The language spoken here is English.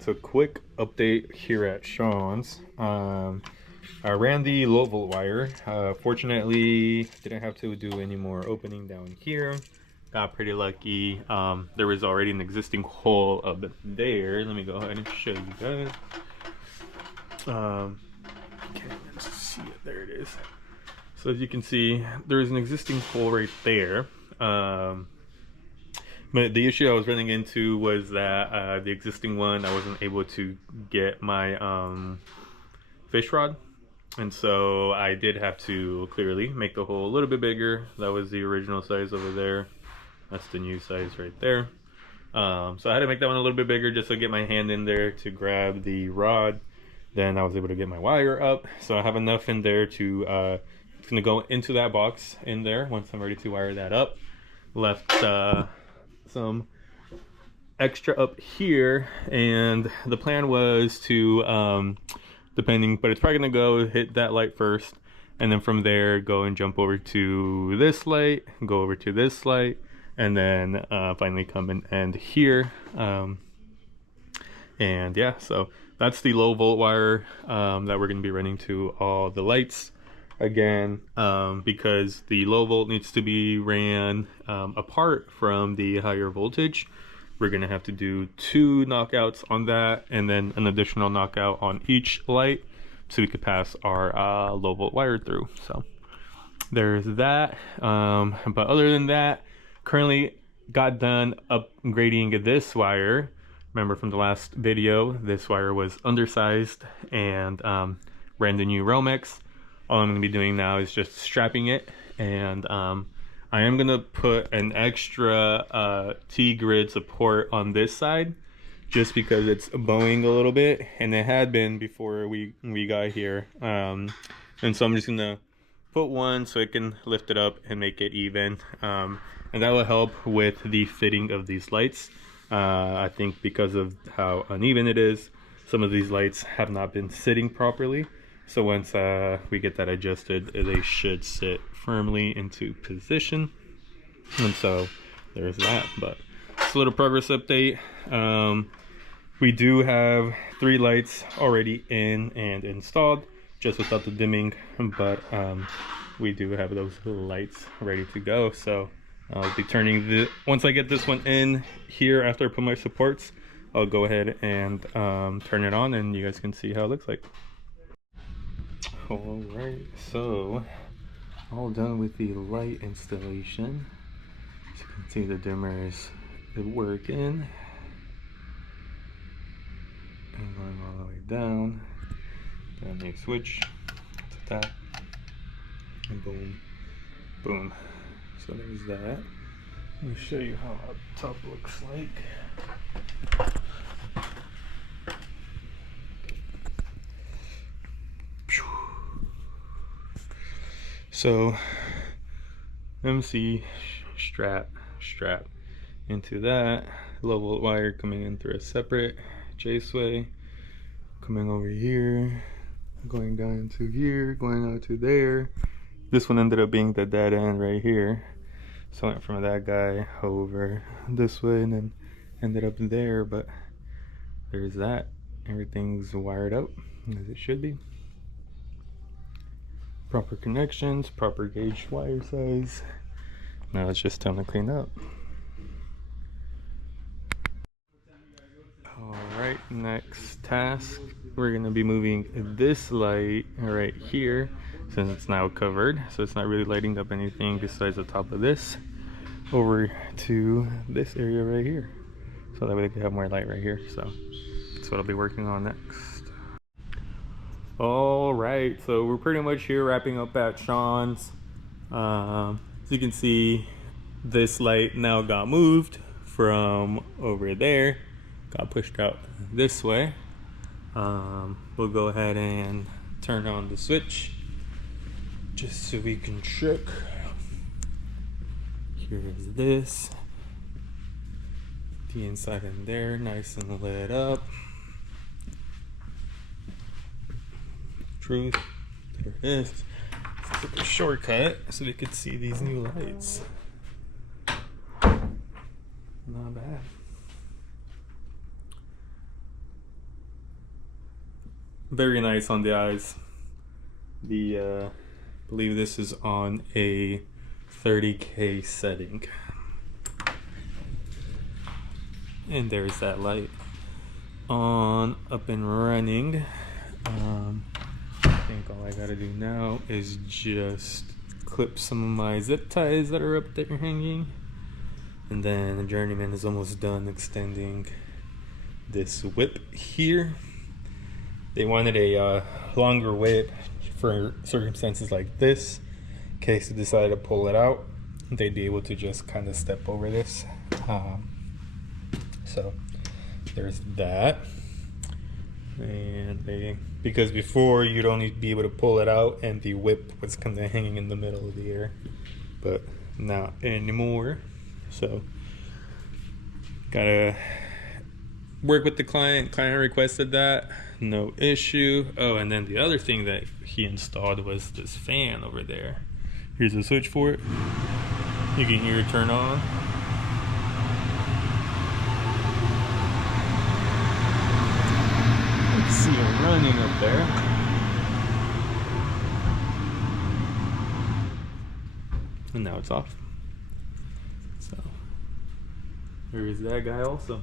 right, so quick update here at Sean's. I ran the low volt wire. Fortunately, didn't have to do any more opening down here. Got pretty lucky. There was already an existing hole up there. Let me go ahead and show you guys. Okay, let's see it. There it is. So as you can see, there is an existing hole right there. But the issue I was running into was that the existing one, I wasn't able to get my fish rod. And so I did have to clearly make the hole a little bit bigger. That was the original size over there. That's the new size right there. So I had to make that one a little bit bigger just to get my hand in there to grab the rod. Then I was able to get my wire up. So I have enough in there to, it's gonna go into that box in there once I'm ready to wire that up. Left some extra up here, and the plan was to, depending, but it's probably gonna go hit that light first, and then from there go and jump over to this light, go over to this light, and then finally come and end here. And yeah, so that's the low volt wire that we're going to be running to all the lights again, because the low volt needs to be ran apart from the higher voltage. We're going to have to do 2 knockouts on that, and then an additional knockout on each light so we could pass our low volt wire through. So there's that. But other than that, currently got done upgrading this wire. Remember from the last video, this wire was undersized and ran the new Romex. All I'm going to be doing now is just strapping it, and I am going to put an extra T-grid support on this side just because it's bowing a little bit, and it had been before we got here. And so I'm just going to put one so it can lift it up and make it even, and that will help with the fitting of these lights. I think because of how uneven it is, some of these lights have not been sitting properly. So once we get that adjusted, they should sit firmly into position. And so there's that. But it's a little progress update. We do have 3 lights already in and installed, just without the dimming. But we do have those lights ready to go. So I'll be turning once I get this one in here, after I put my supports, I'll go ahead and turn it on, and you guys can see how it looks like. All right, so all done with the light installation. As you can see, the dimmer is working and going all the way down. Then you switch to tap, and boom, boom. So there's that. Let me show you how up top looks like. So MC strap into that. Low volt wire coming in through a separate J-sway, coming over here, going down into here, going out to there. This one ended up being the dead end right here. So I went from that guy over this way and then ended up there, but there's that. Everything's wired up as it should be. Proper connections, proper gauge wire size. Now it's just time to clean up. Alright, next task. We're going to be moving this light right here, since it's now covered, so it's not really lighting up anything besides the top of this, over to this area right here, so that way they can have more light right here. So that's what I'll be working on next. All right, so we're pretty much here wrapping up at Sean's. As you can see, this light now got moved from over there, got pushed out this way. We'll go ahead and turn on the switch just so we can check. Here's this, the inside in there, nice and lit up. Truth, there it is. Let's take a shortcut so we could see these new lights. Not bad. Very nice on the eyes. The I believe this is on a 30K setting. And there's that light on, up and running. I think all I gotta do now is just clip some of my zip ties that are up there hanging, and then the journeyman is almost done extending this whip here. They wanted a longer whip for circumstances like this. In case they decide to pull it out, they'd be able to just kind of step over this. So there's that. And because before you'd only be able to pull it out and the whip was kind of hanging in the middle of the air, but not anymore. So gotta work with the client. Client requested that, no issue. Oh, and then the other thing that he installed was this fan over there. Here's a switch for it. You can hear it turn on. You can see it running up there. And now it's off. So there is that guy also.